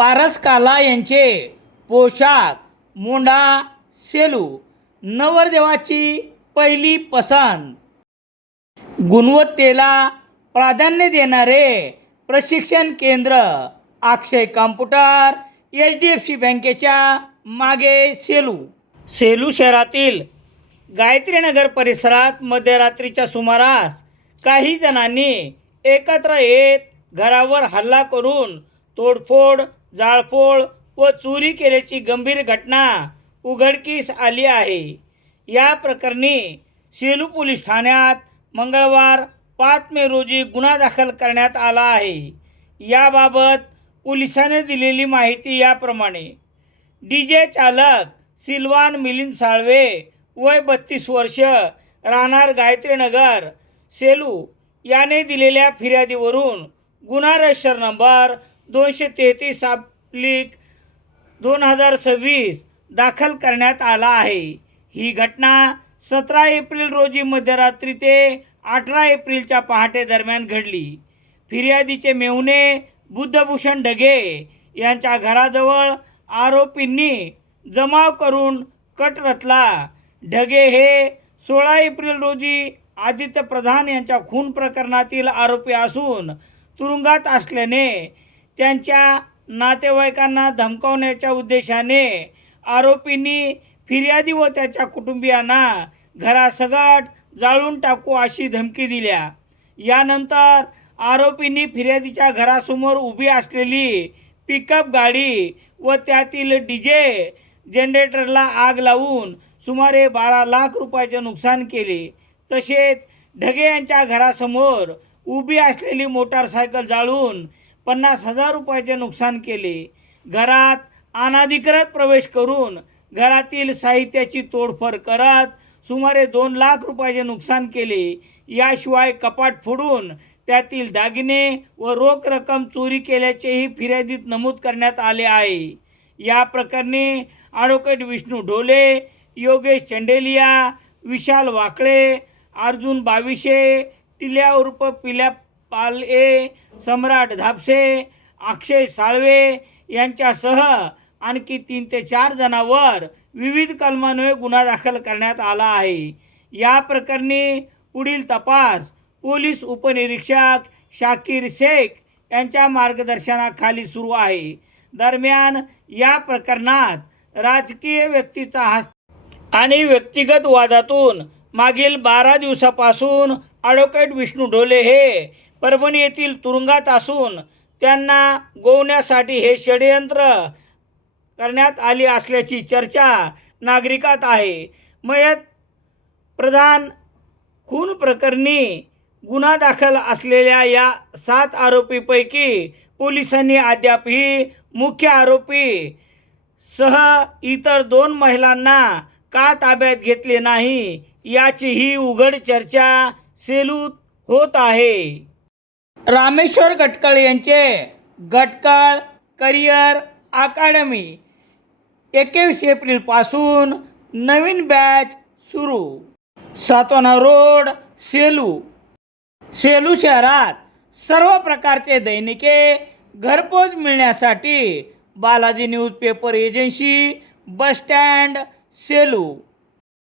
पारस काला यांचे पोशाख मोंढा सेलू नवरदेवाची पहिली पसंत. गुणवत्तेला प्राधान्य देणारे प्रशिक्षण केंद्र अक्षय कॉम्प्युटर HDFC बँकेच्या मागे सेलू शहरातील गायत्रीनगर परिसरात मध्यरात्रीच्या सुमारास काही जणांनी एकत्र येत घरावर हल्ला करून तोडफोड, जाळपोळ व चोरी केल्याची गंभीर घटना उघडकीस आली आहे. या प्रकरणी सेलू पोलीस ठाण्यात मंगळवार 5 मे रोजी गुन्हा दाखल करण्यात आला आहे. याबाबत पोलिसांनी दिलेली माहिती याप्रमाणे: DJ चालक सिल्वान मिलिंद साळवे, वय 32 वर्ष, राहणार गायत्रीनगर, सेलू याने दिलेल्या फिर्यादीवरून गुन्हा रजिस्टर नंबर 233/2026 दाखल करण्यात आला आहे. ही घटना 17 एप्रिल रोजी मध्यरात्री ते 18 एप्रिलच्या पहाटे दरम्यान घडली. फिर्यादीचे मेहुणे बुद्धभूषण ढगे यांच्या घराजवळ आरोपींनी जमाव करून कट रचला. ढगे हे 16 एप्रिल रोजी आदित्य प्रधान यांच्या खून प्रकरणातील आरोपी असून तुरुंगात असल्याने त्यांच्या नातेवाईकांना धमकावण्याच्या उद्देशाने आरोपींनी फिर्यादी व त्याच्या कुटुंबियांना घरासकट जाळून टाकू अशी धमकी दिल्या. यानंतर आरोपींनी फिर्यादीच्या घरासमोर उभी असलेली पिकअप गाडी व त्यातील DJ जनरेटरला आग लावून सुमारे 12 लाख रुपयाचे नुकसान केले. तसेच ढगे यांच्या घरासमोर उभी असलेली मोटारसायकल जाळून 50,000 रुपयाचे नुकसान केले. घरात अनधिकृत प्रवेश करून घरातील साहित्याची तोडफोड करत सुमारे 2 लाख रुपयाचे नुकसान केले. याशिवाय कपाट फोडून त्यातील दागिने व रोख रक्कम चोरी केल्याचेही फिर्यादीत नमूद करण्यात आले आहे. या प्रकरणी ॲडव्होकेट विष्णू ढोले, योगेश चंडेलिया, विशाल वाकळे, अर्जुन बाविशे, टिल्या उर्फ पिल्या पाले, सम्राट धापसे, अक्षय साळवे यांच्यासह आणखी 3 ते 4 जणांवर विविध कलमान्वये गुन्हा दाखल करण्यात आला आहे. या प्रकरणी पुढील तपास पोलीस उपनिरीक्षक शाकीर शेख यांच्या मार्गदर्शनाखाली सुरू आहे. दरम्यान या प्रकरणात राजकीय व्यक्तीचा हस्त आणि व्यक्तिगत वादातून मागील 12 दिवसापासून ॲडव्होकेट विष्णू ढोले हे परभणी येथील तुरुंगात असून त्यांना गोवण्यासाठी हे षडयंत्र करण्यात आले असल्याची चर्चा नागरिकात आहे. मयत प्रधान खून प्रकरणी गुन्हा दाखल असलेल्या या 7 आरोपींपैकी पोलिसांनी अद्यापही मुख्य आरोपी सह इतर 2 महिलांना का ताब्यात घेतले नाही याचीही उघड चर्चा सेलूत होत आहे. रामेश्वर गटकळ यांचे गटकळ करिअर अकादमी 21 एप्रिलपासून नवीन बॅच सुरू. सातवाना रोड, सेलू शहरात सर्व प्रकारचे दैनिके घरपोच मिळण्यासाठी Balaji newspaper agency, bus stand, Selu.